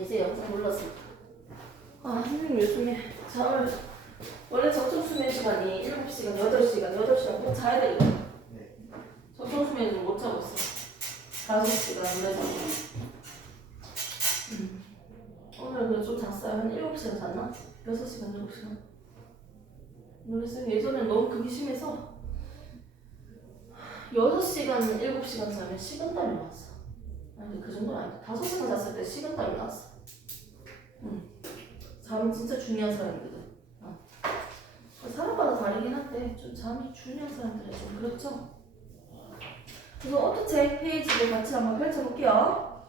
이제 영상 눌렀어. 아, 선생님 요즘에 잠을 원래 적정 수면 시간이 7시간, 8시간, 8시간 꼭 자야 되거든. 네. 적정 수면을 못 자고 있어. 5시간 오래 자고. 음. 오늘은 그래도 좀 잤어요. 한 7시간 잤나? 6시간, 7시간. 모르겠어요. 예전엔 너무 그게 심해서 6시간, 7시간 자면 식은땀이 나왔어. 아니 그 정도는 아니다. 5시간 잤을 때 식은땀이 나왔어. 응. 잠이 진짜 중요한 사람이거든. 어. 사람마다 다르긴 한데 좀 잠이 중요한 사람들은 좀 그렇죠. 그래서 어떻게 페이지를 같이 한번 펼쳐볼게요.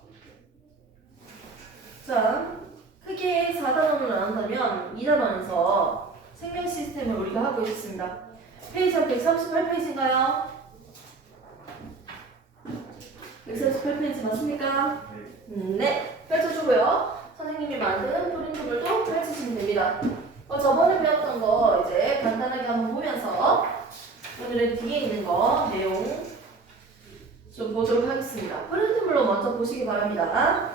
자, 크게 4단원을 나눈다면 2단원에서 생명 시스템을 우리가 하고 있습니다. 페이지가 138페이지인가요? 138페이지 맞습니까? 네. 음, 네, 펼쳐주고요. 선생님이 만든 프린트물도 펼치시면 됩니다. 어, 저번에 배웠던 거 이제 간단하게 한번 보면서 오늘은 뒤에 있는 거 내용 좀 보도록 하겠습니다. 프린트물로 먼저 보시기 바랍니다.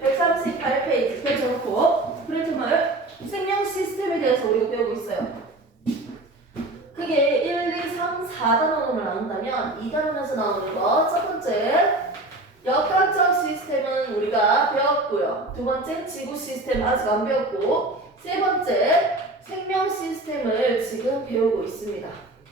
(138페이지) 펼쳐놓고 프린트물 생명 시스템에 대해서 우리가 배우고 있어요. 그게 1, 2, 3, 4단원으로 나눈다면 2단원에서 나오는 거 첫 번째 역학적 시스템은 우리가 배웠고요. 두 번째 지구 시스템 아직 안 배웠고 세 번째 생명 시스템을 지금 배우고 있습니다.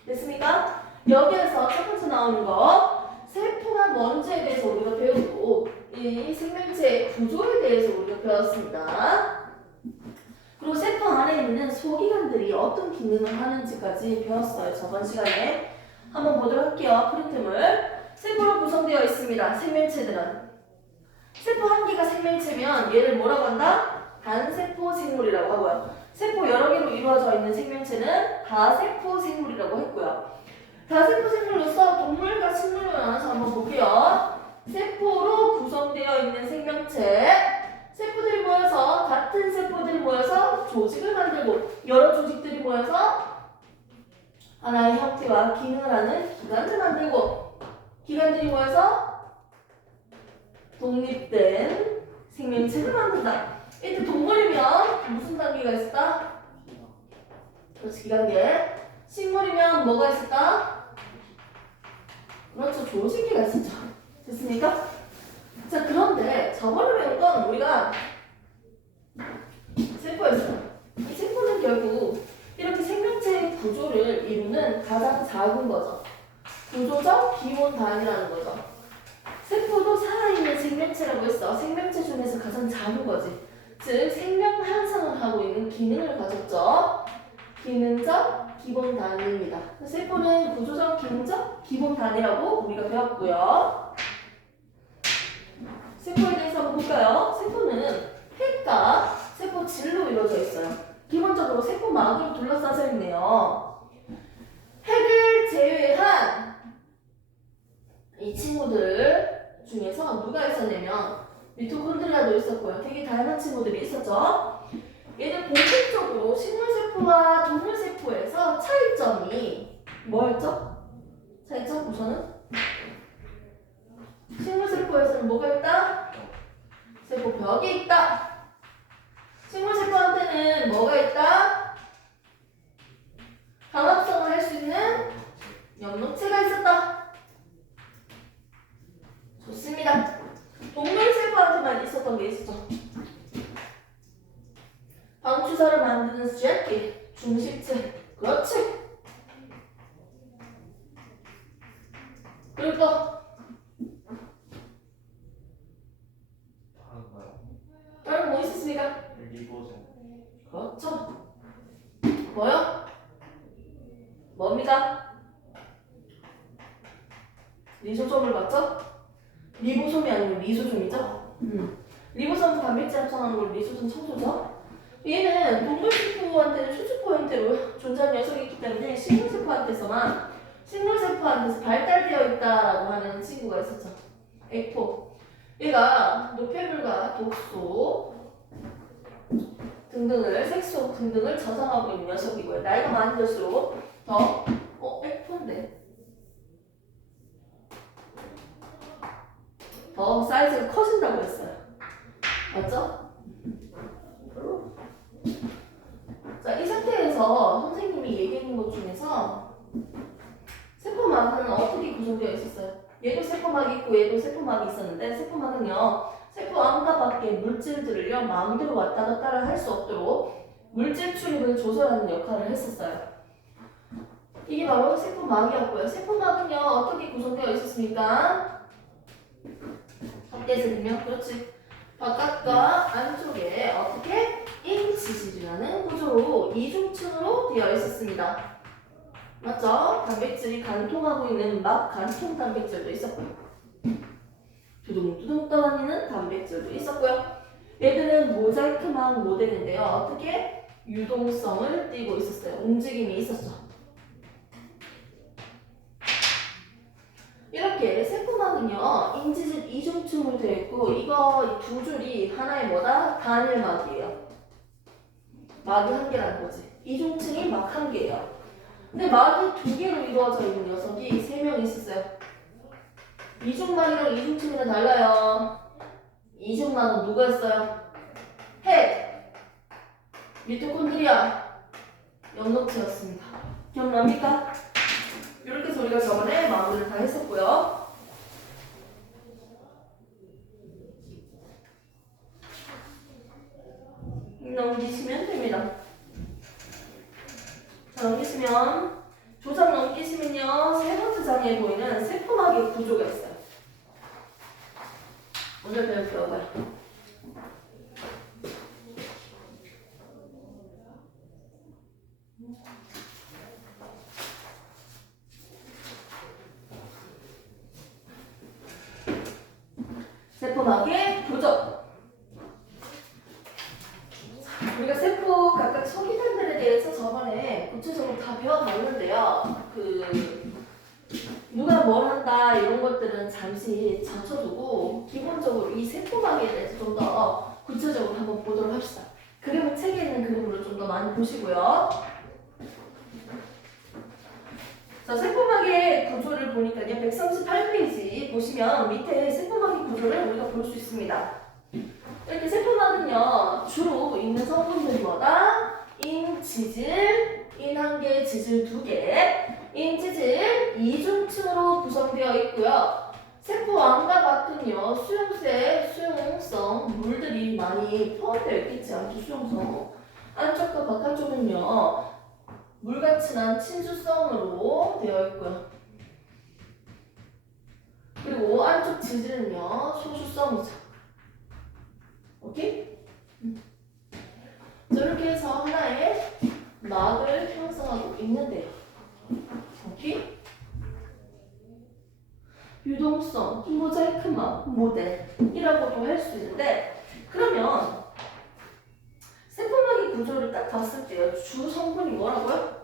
됐습니까? 여기에서 첫 번째 나오는 거 세포가 뭔지에 대해서 우리가 배우고 이 생명체의 구조에 대해서 우리가 배웠습니다. 그리고 세포 안에 있는 소기관들이 어떤 기능을 하는지까지 배웠어요. 저번 시간에. 한번 보도록 할게요. 프린트물. 세포로 구성되어 있습니다. 생명체들은. 세포 한 개가 생명체면 얘를 뭐라고 한다? 단세포 생물이라고 하고요. 세포 여러 개로 이루어져 있는 생명체는 다세포 생물이라고 했고요. 다세포 생물로서 동물과 식물로 나눠서 한번 볼게요. 세포로 구성되어 있는 생명체. 세포들이 모여서 같은 세포들이 모여서 조직을 만들고 여러 조직들이 모여서 하나의 형태와 기능을 하는 기관을 만들고 기관들이 모여서 독립된 생명체를 만든다. 이때 동물이면 무슨 단계가 있을까? 그렇지 기관계. 식물이면 뭐가 있을까? 그렇죠 조직계가 있었죠. 됐습니까? 자 그런데 저번에 배운 건 우리가 세포였어요. 이 세포는 결국 이렇게 생명체의 구조를 이루는 가장 작은 거죠. 구조적 기본 단위라는 거죠. 세포도 살아있는 생명체라고 했어. 생명체 중에서 가장 작은 거지. 즉 생명 향상을 하고 있는 기능을 가졌죠. 기능적 기본 단위입니다. 세포는 구조적 기능적 기본 단위라고 우리가 배웠고요. 세포에 대해서 한번 볼까요? 세포는 핵과 세포 질로 이루어져 있어요. 기본적으로 세포 막으로 둘러싸여 있네요. 핵을 제외한 이 친구들 중에서 누가 있었냐면 미토콘드리아도 있었고요. 되게 다양한 친구들이 있었죠. 얘는 공통적으로 식물세포와 동물세포에서 차이점이 뭐였죠? 차이점 우선은 식물 세포에서는 뭐가 있다? 세포 벽이 있다. 식물 세포한테는 뭐가 있다? 강합성을 할 수 있는 연목체가 있었다. 좋습니다. 동물 세포한테만 있었던 게 있었죠. 방추사를 만드는 쇠기, 중식체. 그렇지. 그리고 또 다음 거요. 다른 뭐 있었습니까? 리보솜. 그렇죠. 뭐요? 뭡니까? 리소솜을 봤죠? 리보솜이 아니고 리소솜이죠? 음. 리보솜 단백질 합성하는 걸 리소솜 청소죠? 얘는 동물세포한테는 수축포 형태로 존재하는 녀석이 있기 때문에 식물세포한테서만 식물세포한테서 발달되어 있다라고 하는 친구가 있었죠. 액토. 얘가 노폐물과 독소, 등등을 색소 등등을 저장하고 있는 녀석이고요. 나이가 많은 들수록 더 어, 액토인데 더 사이즈가 커진다고 했어요. 맞죠? 자, 이 상태에서 선생님이 얘기하는 것 중에서 세포막은 어떻게 구성되어 있었어요? 얘도 세포막이 있고 얘도 세포막이 있었는데 세포막은요 세포 안과 밖의 물질들을요 마음대로 왔다 갔다 할 수 없도록 물질 출입을 조절하는 역할을 했었어요. 이게 바로 세포막이었고요. 세포막은요 어떻게 구성되어 있었습니까? 밖에서 보면 그렇지 바깥과 안쪽에 어떻게 인치질이라는 구조로 이중층으로 되어 있었습니다. 맞죠? 단백질이 간통하고 있는 막 간통 단백질도 있었고요. 두둥두둥 떠다니는 단백질도 있었고요. 얘들은 모자이크막 모델인데요. 어떻게 유동성을 띠고 있었어요. 움직임이 있었어. 이렇게 세포막은요 인지질 이중층으로 되어 있고 이거 두 줄이 하나의 뭐다 단일막이에요. 막이 한 개라는 거지. 이중층이 막 한 개예요. 근데 막이 두 개로 이루어져 있는 녀석이 세 명 있었어요. 이중막이랑 이중층이랑 달라요. 이중막은 누가 했어요? 핵, 미토콘드리아, 연노체였습니다. 기억납니까? 이렇게 해서 우리가 저번에 마무리를 다 했었고요. 넘기시면 됩니다. 자, 넘기시면 조장 넘기시면요 세 번째 장에 보이는 세포막의 구조가 있어요. 오늘 배울 배워봐요. 세포막의 구조. 우리가 세포 각각 소기관들에 대해서 저번에 구체적으로 다 배워봤는데요. 그 누가 뭘 한다 이런 것들은 잠시 젖혀두고 기본적으로 이 세포막에 대해서 좀 더 구체적으로 한번 보도록 합시다. 그림은 책에 있는 그림으로 좀 더 많이 보시고요. 자, 세포막의 구조를 보니까요. 138페이지 보시면 밑에 세포막의 구조를 우리가 볼 수 있습니다. 이렇게 세포막은요 주로 있는 성분들이 뭐다? 인 지질, 인 한 개, 지질 두 개, 인 지질 이중층으로 구성되어 있고요. 세포 안과 밖은요 수용세, 수용성 물들이 많이 포함되어 있겠지 않죠 수용성. 안쪽과 바깥쪽은요 물과 친한 친수성으로 되어 있고요. 그리고 안쪽 지질은요 소수성이죠. 오케이? 음. 자, 이렇게 해서 하나의 막을 형성하고 있는데요. 오케이? 유동성, 모자이크막 모델이라고도 할 수 있는데 그러면 세포막의 구조를 딱 봤을 때요. 주 성분이 뭐라고요?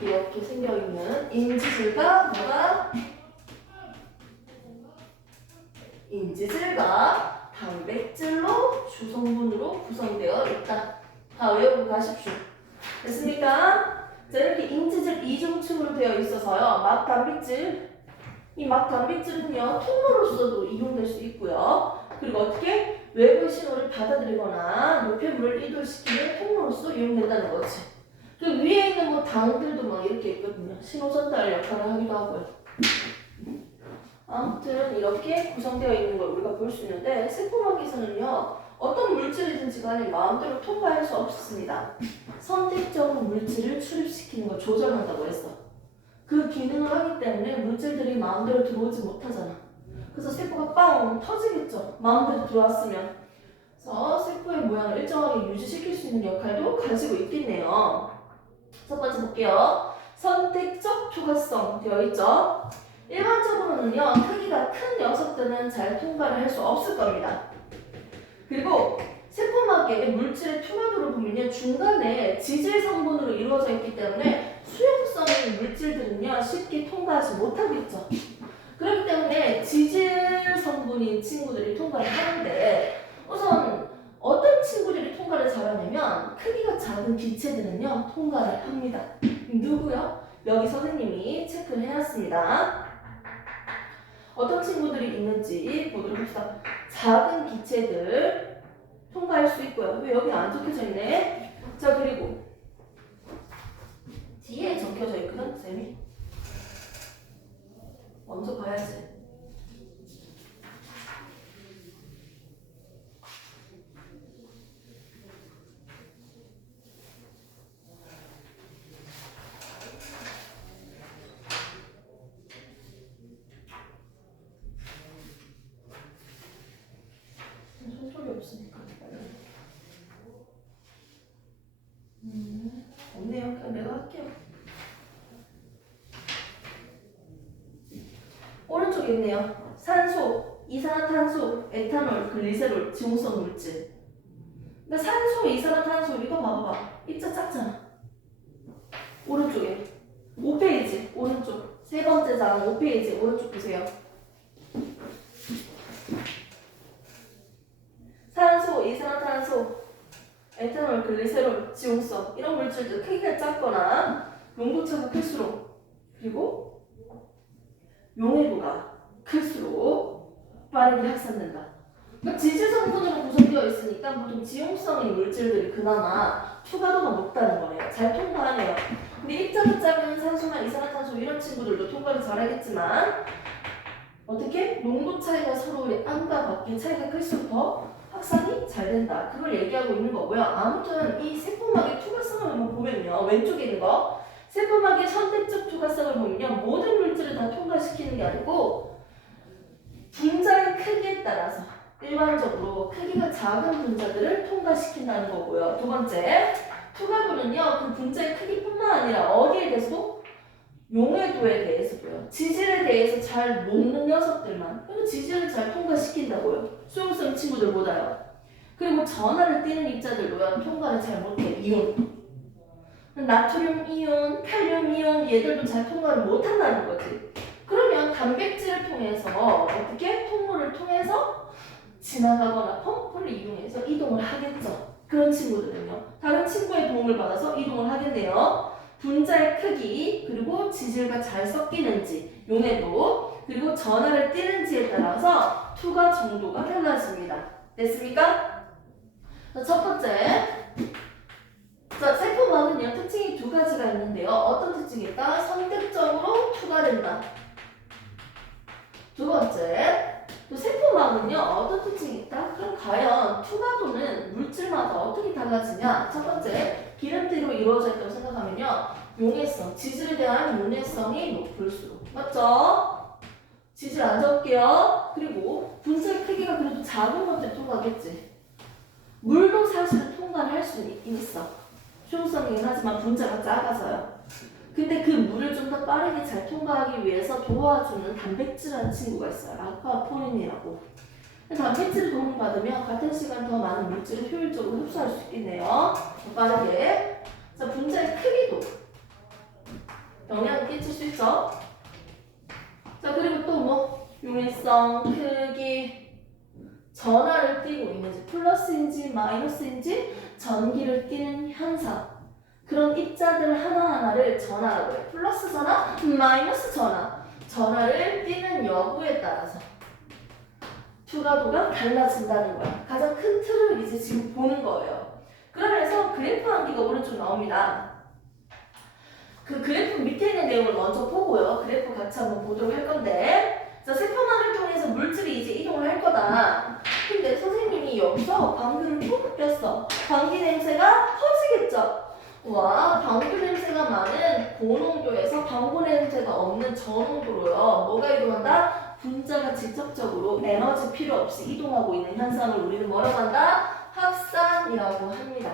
이렇게 생겨있는 인지질과 뭐가? 인지질과 단백질로 주성분으로 구성되어 있다. 다 외우고 가십시오. 됐습니까? 자, 이렇게 인지질 이중층으로 되어 있어서요. 막 단백질. 이막 단백질은요, 통로로서도 이용될 수 있고요. 그리고 어떻게 외부 신호를 받아들이거나 노폐물을 이동시키는 통로로서 이용된다는 거지. 그 위에 있는 뭐 당들도 막 이렇게 있거든요. 신호 전달 역할을 하기도 하고요. 아무튼 이렇게 구성되어 있는 걸 우리가 볼 수 있는데 세포막에서는요 어떤 물질이든지 간에 마음대로 통과할 수 없습니다. 선택적으로 물질을 출입시키는 걸 조절한다고 했어. 그 기능을 하기 때문에 물질들이 마음대로 들어오지 못하잖아. 그래서 세포가 빵 터지겠죠. 마음대로 들어왔으면. 그래서 세포의 모양을 일정하게 유지시킬 수 있는 역할도 가지고 있겠네요. 첫 번째 볼게요. 선택적 투과성 되어 있죠. 일반적으로는요, 크기가 큰 녀석들은 잘 통과를 할 수 없을 겁니다. 그리고 세포막의 물질의 투과도를 보면요, 중간에 지질 성분으로 이루어져 있기 때문에 수용성 있는 물질들은요, 쉽게 통과하지 못하겠죠. 그렇기 때문에 지질 성분인 친구들이 통과를 하는데, 우선 어떤 친구들이 통과를 잘하냐면, 크기가 작은 기체들은요, 통과를 합니다. 누구요? 여기 선생님이 체크를 해놨습니다. 어떤 친구들이 있는지 보도록 합시다. 작은 기체들 통과할 수 있고요. 왜 여기 안 적혀져 있네? 자 그리고 뒤에 적혀져 있거든, 쌤이. 먼저 봐야지. 손톱이 없으니까. 음, 없네요. 그냥 내가 할게요. 있네요. 산소, 이산화탄소, 에탄올, 글리세롤, 지용성 물질. 근데 산소, 이산화탄소 이거 봐봐봐. 입자 작잖아. 오른쪽에. 5페이지 오른쪽. 세 번째 장 5페이지 오른쪽 보세요. 산소, 이산화탄소, 에탄올, 글리세롤, 지용성 이런 물질들 크기가 작거나 농도차가 클수록 그리고 용해도가 클수록 빠르게 확산된다. 그러니까 지질 성분으로 구성되어 있으니까 보통 지용성인 물질들이 그나마 투과도가 높다는 거네요. 잘 통과하네요. 근데 입자가 작은 산소나 이산화탄소 이런 친구들도 통과를 잘하겠지만 어떻게 농도 차이가 서로의 안과 밖의 차이가 클수록 더 확산이 잘 된다. 그걸 얘기하고 있는 거고요. 아무튼 이 세포막의 투과성을 한번 보면요. 왼쪽에 있는 거. 세포막의 선택적 투과성을 보면요. 모든 물질을 다 통과시키는 게 아니고 분자의 크기에 따라서 일반적으로 크기가 작은 분자들을 통과시킨다는 거고요. 두 번째, 투과도는요. 그 분자의 크기뿐만 아니라 어디에 대해서도 용해도에 대해서도요. 지질에 대해서 잘 모르는 녀석들만 지질을 잘 통과시킨다고요. 수용성 친구들보다요. 그리고 전하를 띄는 입자들도요. 통과를 잘 못해. 이온. 나트륨 이온, 칼륨 이온 얘들도 잘 통과를 못한다는 거지. 그러면 단백질을 통해서 어떻게 통로를 통해서 지나가거나 펌프를 이용해서 이동을 하겠죠. 그런 친구들은요. 다른 친구의 도움을 받아서 이동을 하겠네요. 분자의 크기 그리고 지질과 잘 섞이는지 용해도 그리고 전하를 띄는지에 따라서 투과 정도가 달라집니다. 됐습니까? 자, 첫 번째 자, 세포막은요 특징이 두 가지가 있는데요. 어떤 특징이 있다? 선택적으로 투과된다. 두 번째, 또 세포막은요 어떤 특징이 있다? 그럼 과연 투과도는 물질마다 어떻게 달라지냐? 첫 번째, 기름띠로 이루어져 있다고 생각하면요, 용해성, 지질에 대한 용해성이 높을수록 맞죠? 지질 안 적을게요. 그리고 분쇄 크기가 그래도 작은 것들 통과하겠지. 물도 사실 통과를 할 수 있어. 수용성이긴 하지만 분자가 작아서요. 근데 그 물을 좀 더 빠르게 잘 통과하기 위해서 도와주는 단백질이라는 친구가 있어요. 라파포닌이라고. 단백질 도움을 받으면 같은 시간 더 많은 물질을 효율적으로 흡수할 수 있겠네요. 더 빠르게. 자, 분자의 크기도 영향을 끼칠 수 있죠. 자, 그리고 또 뭐, 용해성, 크기, 전하를 띠고 있는지, 플러스인지 마이너스인지 전기를 띠는 현상. 그런 입자들 하나하나를 전하라고 해요. 플러스 전하, 마이너스 전하. 전하를 띠는 여부에 따라서 투과도가 달라진다는 거야. 가장 큰 틀을 이제 지금 보는 거예요. 그러면서 그래프 한기가 오른쪽 나옵니다. 그 그래프 밑에 있는 내용을 먼저 보고요. 그래프 같이 한번 보도록 할 건데. 자, 세포막을 통해서 물질이 이제 이동을 할 거다. 근데 선생님이 여기서 방귀를 푹 꼈어. 방귀 냄새가 퍼지겠죠? 와, 방귀 냄새가 많은 고농도에서 방구 냄새가 없는 저농도로요. 뭐가 이동한다? 분자가 직접적으로 에너지 필요 없이 이동하고 있는 현상을 우리는 뭐라고 한다? 합산이라고 합니다.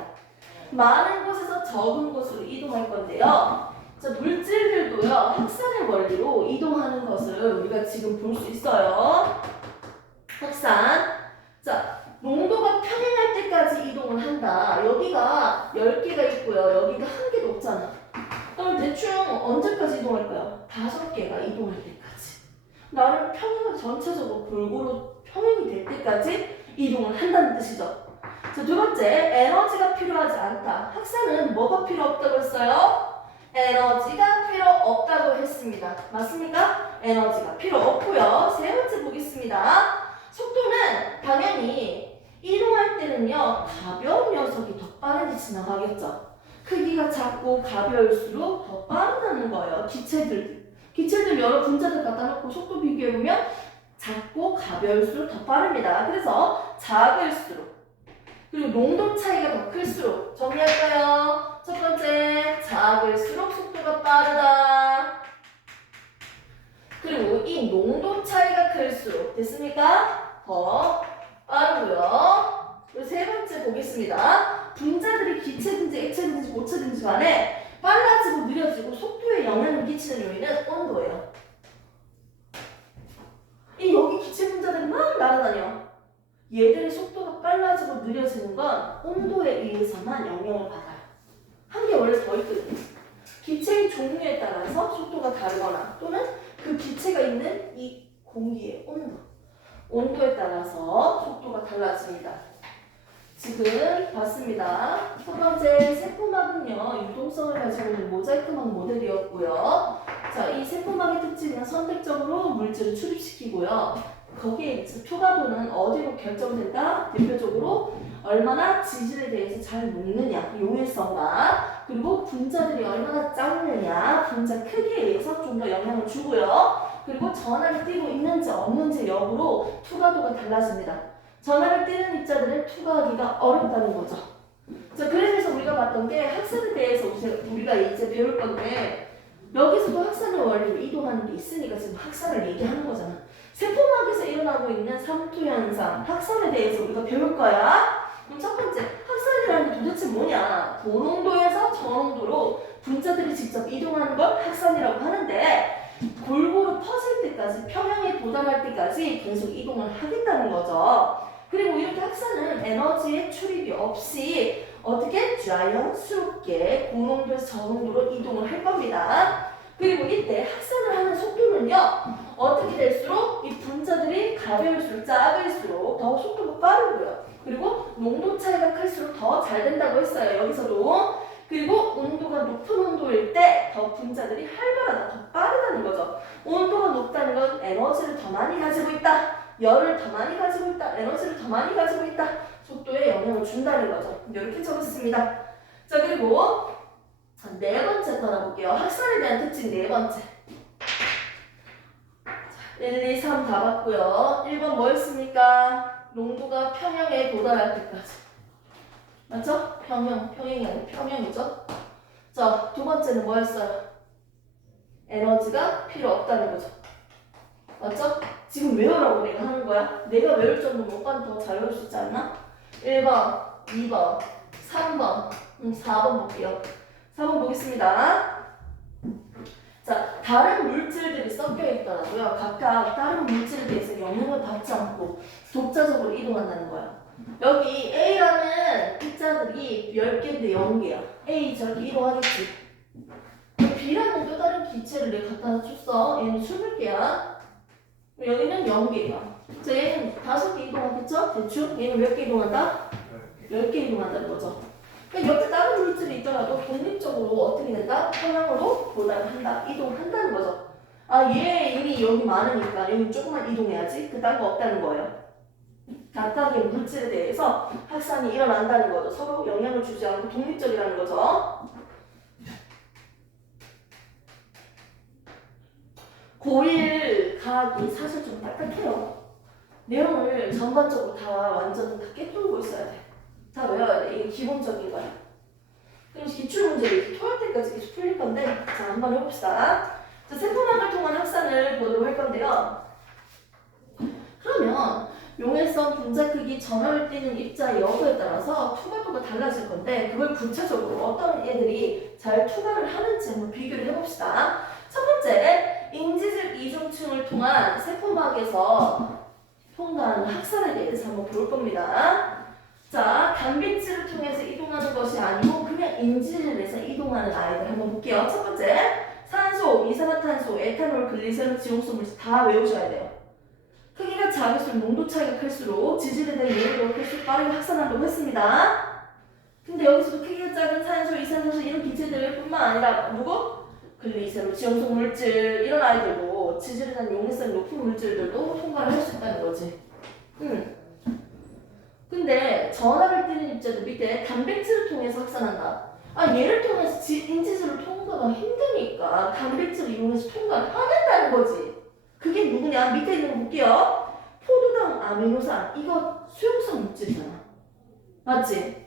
많은 곳에서 적은 곳으로 이동할 건데요. 자, 물질들도요, 확산의 원리로 이동하는 것을 우리가 지금 볼 수 있어요. 확산. 자, 농도가 평행 할 때까지 이동을 한다. 여기가 10개가 있고요. 여기가 한 개도 없잖아. 그럼 대충 언제까지 이동할까요? 다섯 개가 이동할 때까지. 나를 평행을 전체적으로 골고루 평행이 될 때까지 이동을 한다는 뜻이죠. 자, 두 번째, 에너지가 필요하지 않다. 확산은 뭐가 필요 없다고 했어요? 에너지가 필요 없다고 했습니다. 맞습니까? 에너지가 필요 없고요. 세 번째 보겠습니다. 속도는 당연히 이동할 때는요 가벼운 녀석이 더 빠르게 지나가겠죠. 크기가 작고 가벼울수록 더 빠르다는 거예요. 기체들 기체들 여러 분자들 갖다 놓고 속도 비교해 보면 작고 가벼울수록 더 빠릅니다. 그래서 작을수록 그리고 농도 차이가 더 클수록 정리할까요? 첫 번째 작을수록 속도가 빠르다. 그리고 이 농도 차이가 클수록 됐습니까? 더 빠르고요. 세 번째 보겠습니다. 분자들이 기체든지 액체든지 고체든지 간에 빨라지고 느려지고 속도에 영향을 끼치는 요인은 온도예요. 이 여기 기체 분자들이 막 날아다녀. 얘들의 속도가 빨라지고 느려지는 건 온도에 의해서만 영향을 받아요. 한 개 원래 더 있거든요. 기체의 종류에 따라서 속도가 다르거나 또는 그 기체가 있는 이 공기의 온도, 온도에 따라서 달라집니다. 지금 봤습니다. 첫 번째 세포막은요 유동성을 가지고 있는 모자이크막 모델이었고요. 자, 이 세포막의 특징은 선택적으로 물질을 출입시키고요. 거기에 이제 투과도는 어디로 결정된다? 대표적으로 얼마나 지질에 대해서 잘 녹느냐, 용해성과 그리고 분자들이 얼마나 작느냐, 분자 크기에 의해서 좀 더 영향을 주고요. 그리고 전하를 띄고 있는지 없는지 여부로 투과도가 달라집니다. 전하를 띄는 입자들은 투과하기가 어렵다는 거죠. 자, 그래서 우리가 봤던 게 학산에 대해서 우리가 이제 배울 건데 여기서도 학산의 원리로 이동하는 게 있으니까 지금 학산을 얘기하는 거잖아. 세포막에서 일어나고 있는 삼투 현상, 학산에 대해서 우리가 배울 거야. 그럼 첫 번째, 학산이라는 게 도대체 뭐냐? 고농도에서 저농도로 분자들이 직접 이동하는 걸 학산이라고 하는데 골고루 퍼질 때까지 평형에 도달할 때까지 계속 이동을 하겠다는 거죠. 그리고 이렇게 학산은 에너지의 출입이 없이 어떻게 자연스럽게 고농도에서 저농도로 이동을 할 겁니다. 그리고 이때 학산을 하는 속도는요 어떻게 될수록 이 분자들이 가벼울수록 작을수록 더 속도가 빠르고요. 그리고 농도 차이가 클수록 더 잘 된다고 했어요. 여기서도 그리고 온도가 높은 온도일 때 더 분자들이 활발하다, 더 빠르다는 거죠. 온도가 높다는 건 에너지를 더 많이 가지고 있다. 열을 더 많이 가지고 있다. 에너지를 더 많이 가지고 있다. 속도에 영향을 준다는 거죠. 이렇게 적었습니다. 자 그리고 자, 네 번째 거 나볼게요. 학산에 대한 특징 네 번째. 자, 1, 2, 3 다 봤고요. 1번 뭐였습니까? 농도가 평형에 도달할 때까지. 맞죠? 평형, 평형이 아니고 평형이죠? 자, 두 번째는 뭐였어요? 에너지가 필요 없다는 거죠. 맞죠? 지금 외우라고 내가 하는 거야. 내가 외울 정도면 오빠는 더 잘 외울 수 있지 않나? 1번, 2번, 3번, 음, 4번 볼게요. 4번 보겠습니다. 자, 다른 물질들이 섞여 있더라고요. 각각 다른 물질에 대해서 영향을 받지 않고 독자적으로 이동한다는 거야. 여기 A라는 입자들이 10개인데 0개야. A 저렇게 이동하겠지. B라는 또 다른 기체를 내가 갖다 줬어. 얘는 20개야. 여기는 0개야. 자, 얘는 5개 이동하겠죠? 대충? 얘는 몇 개 이동한다? 10개 이동한다는 거죠. 그러니까 옆에 다른 물질이 있더라도 독립적으로 어떻게 된다? 평형으로 도달한다, 이동한다는 거죠. 아, 얘 이미 여기 많으니까 여기 조금만 이동해야지. 그딴 거 없다는 거예요. 각각의 물질에 대해서 확산이 일어난다는 거죠. 서로 영향을 주지 않고 독립적이라는 거죠. 고1 과학이 사실 좀 딱딱해요. 내용을 전반적으로 다 완전 다 깨뚫고 있어야 돼. 다 외워야 돼. 이게 기본적인 거야. 그럼 기출 문제 이렇게 토할 때까지 계속 풀릴 건데, 자 한번 해봅시다. 자 세포막을 통한 확산을 보도록 할 건데요. 그러면 용해성, 분자 크기, 전압을 띠는 입자 여부에 따라서 투과도가 달라질 건데 그걸 구체적으로 어떤 애들이 잘 투과를 하는지 한번 비교를 해봅시다. 첫 번째, 인지질 이중층을 통한 세포막에서 통과하는 확산에 대해서 한번 볼 겁니다. 자, 단백질을 통해서 이동하는 것이 아니고 그냥 인지질에서 이동하는 아이들 한번 볼게요. 첫 번째, 산소, 이산화탄소, 에탄올, 글리세롤, 지용소 물질 다 외우셔야 돼요. 크기가 작을수록 농도 차이가 클수록 지질에 대한 요인도 클수록 빠르게 확산한다고 했습니다. 근데 여기서도 크기가 작은 산소, 이산화탄소 이런 기체들 뿐만 아니라 누구? 글리세롤, 지용성 물질 이런 아이들도 지질에 대한 용해성이 높은 물질들도 통과를 할 수 있다는 거지. 응. 근데 전하를 띠는 입자도 밑에 단백질을 통해서 확산한다. 아 얘를 통해서 지- 인지질을 통과가 힘드니까 단백질을 이용해서 통과를 하겠다는 거지. 그게 누구냐? 밑에 있는 거 볼게요. 포도당 아미노산 이거 수용성 물질이잖아. 맞지?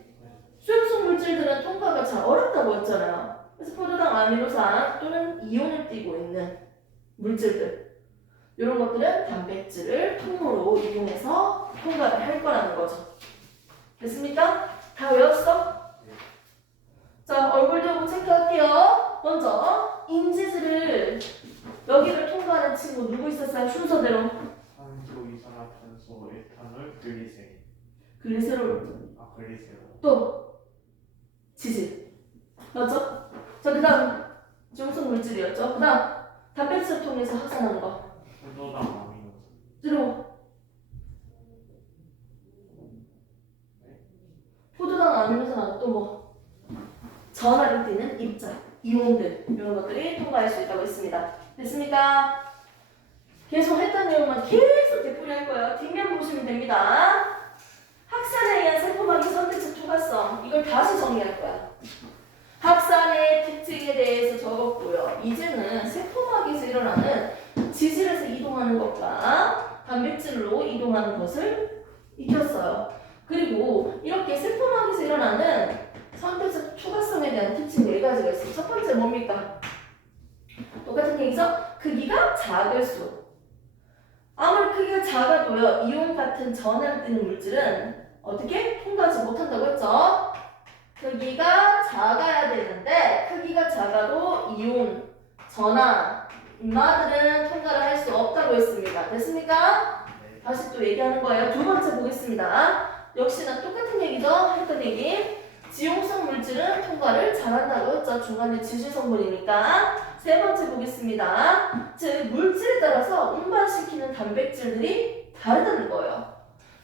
수용성 물질들은 통과가 잘 어렵다고 했잖아요. 그래서 포도당 아미노산 또는 이온을 띠고 있는 물질들 이런 것들은 단백질을 통로로 이용해서 통과를 할 거라는 거죠. 됐습니까? 다 외웠어? 자 얼굴 들고 체크할게요. 먼저 인지질을 여기를 통과하는 친구 누구 있었어요? 순서대로 산소, 이산화탄소, 에탄올, 글리세린. 글리세롤 아 글리세롤. 또 지질 맞죠? 자 그 다음 중성 물질이었죠. 그 다음 단백질을 통해서 확산하는 거. 포도당. 들어. 포도당 아미노산 또 뭐 전하를 띠는 입자, 이온들 이런 것들이 통과할 수 있다고 했습니다. 됐습니까? 계속 했던 내용만 계속 되풀이할 거예요. 뒷면 보시면 됩니다. 확산에 의한 세포막이 선택적 투과성 이걸 다시 정리할 거야. 확산의 일어나는 지질에서 이동하는 것과 단백질로 이동하는 것을 익혔어요. 그리고 이렇게 세포막에서 일어나는 선택적 투과성에 대한 특징 네 가지가 있어요. 첫 번째 뭡니까? 똑같은 얘기죠? 크기가 작을수록 아무리 크기가 작아도요 이온 같은 전하를 띠는 물질은 어떻게 통과하지 못한다고 했죠? 크기가 작아야 되는데 크기가 작아도 이온, 전하, 인마들은 통과를 할 수 없다고 했습니다. 됐습니까? 네. 다시 또 얘기하는 거예요. 두 번째 보겠습니다. 역시나 똑같은 얘기죠. 했던 얘기. 지용성 물질은 통과를 잘한다고 했죠. 중간에 지질 성분이니까. 세 번째 보겠습니다. 즉 물질에 따라서 운반시키는 단백질들이 다르다는 거예요.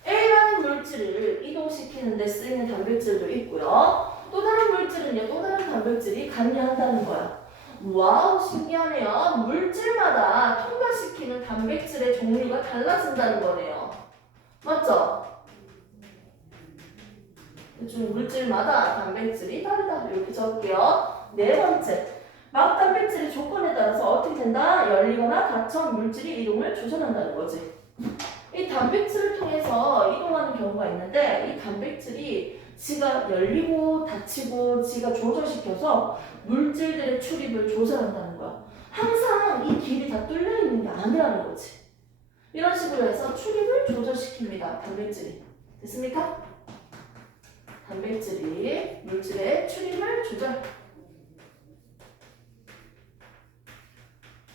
A라는 물질을 이동시키는 데 쓰이는 단백질도 있고요. 또 다른 물질은요, 또 다른 단백질이 관여한다는 거야. 와우, 신기하네요. 물질마다 통과시키는 단백질의 종류가 달라진다는 거네요. 맞죠? 좀 물질마다 단백질이 다르다. 이렇게 적을게요. 네 번째. 막 단백질의 조건에 따라서 어떻게 된다? 열리거나 닫혀 물질이 이동을 조절한다는 거지. 이 단백질을 통해서 이동하는 경우가 있는데 이 단백질이 지가 열리고 닫히고 지가 조절시켜서 물질들의 출입을 조절한다는 거야. 항상 이 길이 다 뚫려 있는 게 아니라는 거지. 이런 식으로 해서 출입을 조절시킵니다. 단백질이. 됐습니까? 단백질이 물질의 출입을 조절.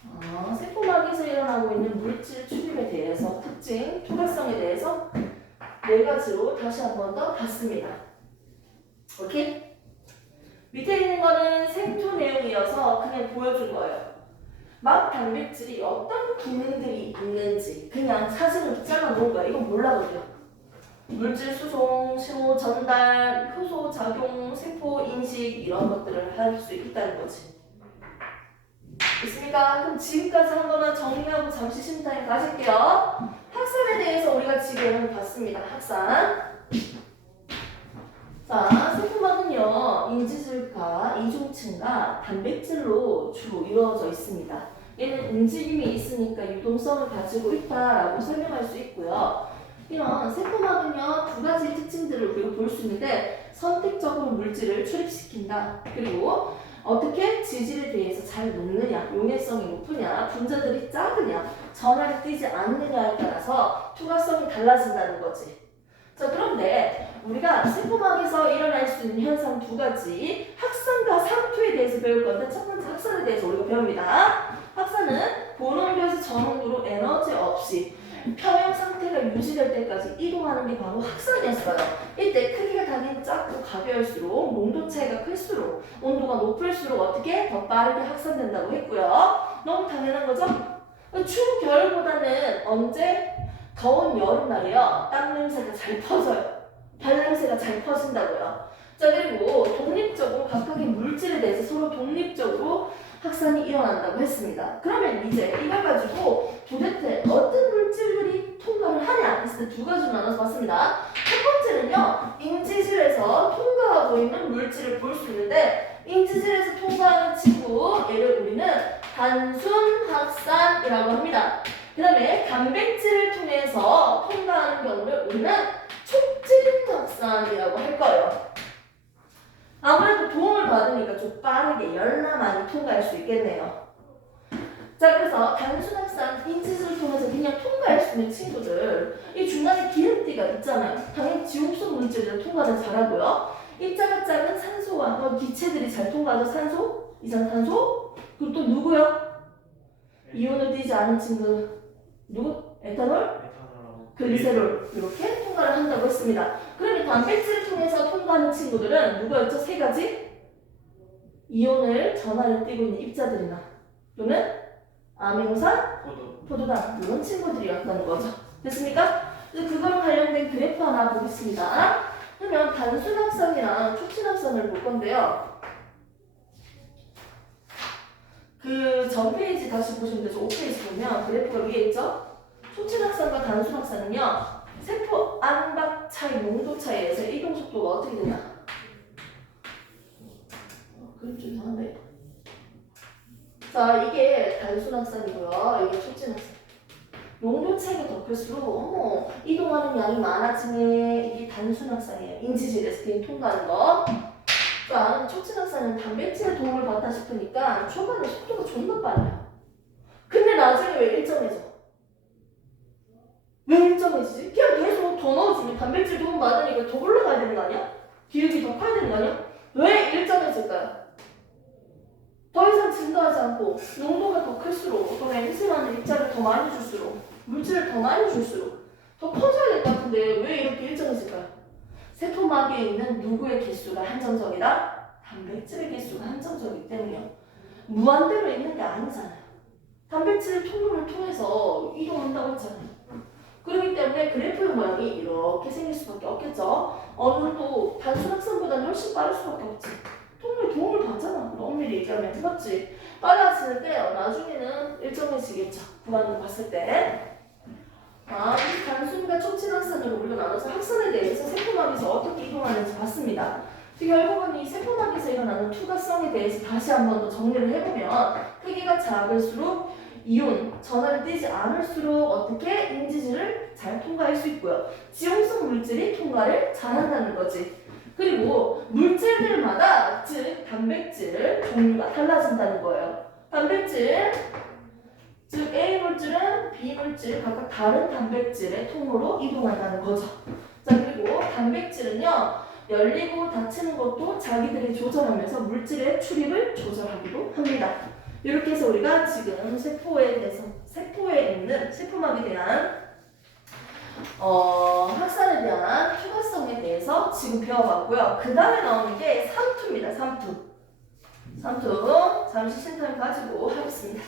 어, 세포막에서 일어나고 있는 물질 출입에 대해서 특징, 투과성에 대해서 네 가지로 다시 한 번 더 봤습니다. 오케이? 밑에 있는 거는 생투 내용이어서 그냥 보여준 거예요. 막 단백질이 어떤 기능들이 있는지 그냥 사진을 잘라 놓은 거야. 이건 몰라도 돼요. 물질 수송, 신호 전달, 효소 작용, 세포 인식 이런 것들을 할 수 있다는 거지. 있습니까? 그럼 지금까지 한 거만 정리하고 잠시 심타임 가실게요. 확산에 대해서 우리가 지금 봤습니다. 확산. 자, 세포막은요, 인지질과 이중층과 단백질로 주로 이루어져 있습니다. 얘는 움직임이 있으니까 유동성을 가지고 있다라고 설명할 수 있고요. 이런 세포막은요, 두 가지 특징들을 우리가 볼 수 있는데, 선택적으로 물질을 출입시킨다. 그리고 어떻게 지질에 대해서 잘 녹느냐, 용해성이 높으냐, 분자들이 작으냐, 전하를 띄지 않느냐에 따라서 투과성이 달라진다는 거지. 자, 그런데 우리가 세포막에서 일어날 수 있는 현상 두 가지, 확산과 상투에 대해서 배울 건데, 첫 번째 확산에 대해서 우리가 배웁니다. 확산은 본원교에서 전원으로 에너지 없이 평형 상태가 유지될 때까지 이동하는 게 바로 확산이었어요. 이때 크기가 당연히 작고 가벼울수록 농도 차이가 클수록 온도가 높을수록 어떻게 더 빠르게 확산된다고 했고요. 너무 당연한 거죠? 추운 겨울보다는 언제 더운 여름날이요. 땀 냄새가 잘 퍼져요. 발 냄새가 잘 퍼진다고요. 자 그리고 독립적으로 각각의 물질에 대해서 서로 독립적으로 확산이 일어난다고 했습니다. 그러면 이제 이걸 가지고 도대체 어떤 물질들이 통과를 하냐 했을 때 두 가지로 나눠서 봤습니다. 첫 번째는요 인지질에서 통과하고 있는 물질을 볼 수 있는데 인지질에서 통과하는 친구 얘를 우리는 단순 확산이라고 합니다. 그 다음에 단백질을 통해서 통과하는 우리는 촉진 확산이라고 할 거예요. 아무래도 도움을 받으니까 좀 빠르게 열나 많이 통과할 수 있겠네요. 자, 그래서 단순 확산 인지술을 통해서 그냥 통과할 수 있는 친구들, 이 중간에 기름띠가 있잖아요. 당연히 지옥속 물질들 통과를 잘하고요. 입자가 작은 산소와 그런 기체들이 잘 통과하죠. 산소, 이산탄소, 그리고 또 누구요? 이온을 띠지 않은 친구, 누구? 에탄올? 글리세롤 이렇게 통과를 한다고 했습니다. 그러면 단백질을 통해서 통과하는 친구들은 누구였죠? 세 가지 이온을 전하를 띠고 있는 입자들이나 또는 아미노산, 포도 포도당 이런 친구들이었다는 거죠. 됐습니까? 이제 그거랑 관련된 그래프 하나 보겠습니다. 그러면 단순 합성이랑 촉진 합성을 볼 건데요. 그 전 페이지 다시 보시면 되죠. 5페이지 보면 그래프가 위에 있죠. 단순 합성은요. 세포 안박 차이, 농도 차이에서 이동 속도가 어떻게 되냐? 어, 그림 좀 이상한데. 자, 이게 단순 합성이고요. 이게 촉진 합성. 농도 차이가 더 클수록 어머 이동하는 양이 많아지네. 이게 단순 합성이에요. 인지질에서 그냥 통과하는 거. 그러니까 촉진 합성은 단백질의 도움을 받다 싶으니까 초반에 속도가 존나 빨라요. 근데 나중에 왜 일정해져? 왜 일정해지지? 그냥 계속 더 넣어주면 단백질 도움 받으니까 더 올라가야 되는 거 아니야? 기울기 더 커야 되는 거 아니야? 왜 일정해질까요? 더 이상 증가하지 않고 농도가 더 클수록 또는 엑스라는 입자를 더 많이 줄수록 물질을 더 많이 줄수록 더 커져야 될것 같은데 왜 이렇게 일정해질까요? 세포막에 있는 누구의 개수가 한정적이다? 단백질의 개수가 한정적이기 때문이요. 무한대로 있는 게 아니잖아요. 단백질 통로를 통해서 이동한다고 했잖아요. 그렇기 때문에 그래프의 모양이 이렇게 생길 수밖에 없겠죠. 정도 단순 확산보다는 훨씬 빠를 수밖에 없지. 통로에 도움을 받잖아. 엄밀히 얘기하면 맞지? 빨라지는데 어, 나중에는 일정해지겠죠. 구간으로 봤을 때. 아, 이 단순과 촉진 확산으로 우리가 나눠서 확산에 대해서 세포막에서 어떻게 이동하는지 봤습니다. 결국은 이 세포막에서 일어나는 투과성에 대해서 다시 한 번 더 정리를 해보면 크기가 작을수록 이온, 전하를 띄지 않을수록 어떻게 인지질을 잘 통과할 수 있고요. 지용성 물질이 통과를 잘한다는 거지. 그리고 물질들마다 즉 단백질 종류가 달라진다는 거예요. 단백질 즉 A 물질은 B 물질 각각 다른 단백질의 통로로 이동한다는 거죠. 자 그리고 단백질은요 열리고 닫히는 것도 자기들이 조절하면서 물질의 출입을 조절하기도 합니다. 이렇게 해서 우리가 지금 세포에 대해서 세포에 있는 세포막에 대한 어, 확산에 대한 투과성에 대해서 지금 배워봤고요. 그 다음에 나오는 게 삼투입니다. 삼투. 삼투 잠시 쉼타임 가지고 하겠습니다.